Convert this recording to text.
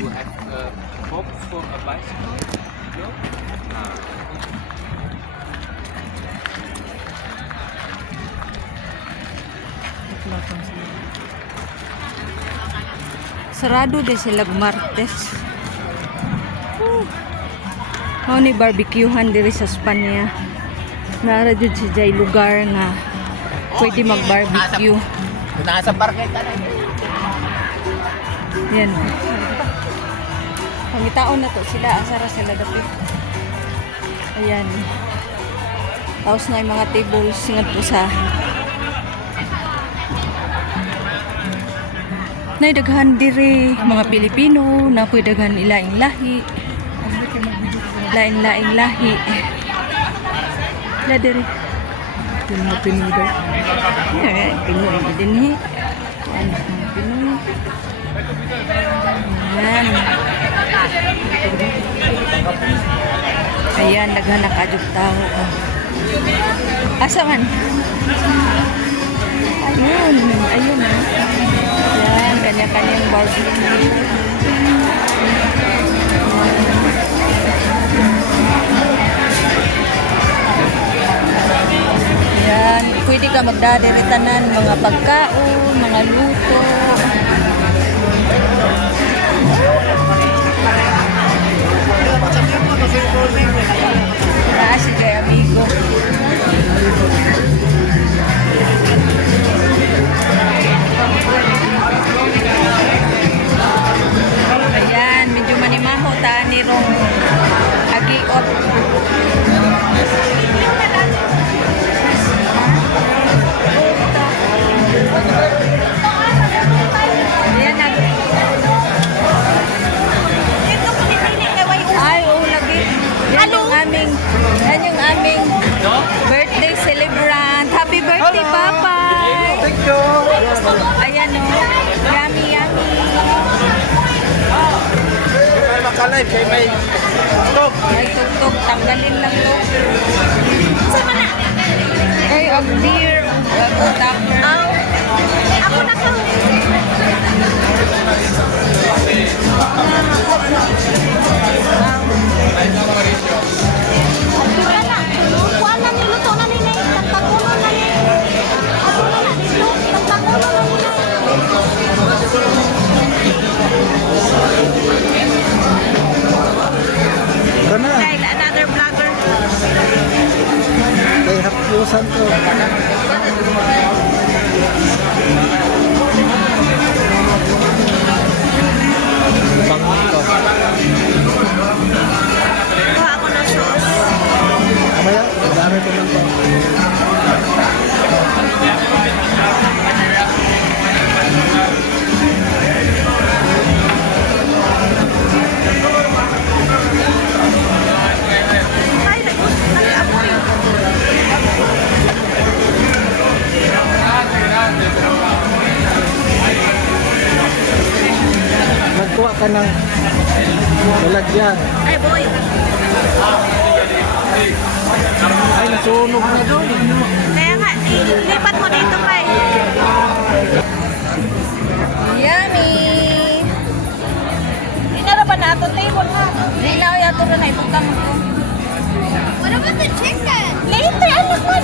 you have a box for a bicycle? No? Sarado din sila Martes. Mao ni barbecuehan diri sa Spanya. Nara jud si jay lugar nga pwede mag-barbecue. Nasa parke ka na. Yan. Pangitaon na to sila. Asara sila dapit. Ayan. Tapos na yung mga tables nga po sa naidaghan diri mga Pilipino na pwedaghan ilaing lahi. Lain-laing lahi. La diri. Yung mga Pinoy daw. Pinoy din eh. Pinoy. Ayan. Ayan, naghanap adjud tao. Asa man? Ayun, ayun ah. Ayan, kanya-kanyang barbecue. Ayan, pwede ka magdadiritanan mga pagkaon, mga luto. Si kay amigo. Ayan, medyo manimaho taan ni rong agiot. Ayan na. Ay, oo, lagi. Yan yung aming birthday celebrant. Happy birthday, Papa! Thank you. Ayan o. Yummy, yummy. May makalive kay may stop. May tugtog. Tanggalin lang to. Sama na. Ay, ang beer. Ang tupper. Ako na to. Another vlogger. Kay haplusan to. Bangko. Kuha ako ng sauce. Kamaya, dami ko lang to. Magkuha ka ng lalagyan. Ay, boy. Ay, nasunog na doon. Kaya nga, lipat mo dito pa eh. Yummy! Inara ba na ito? Table ha? Hindi na ako yato na ipunta mo ko. What about the chicken? Later, anak mo.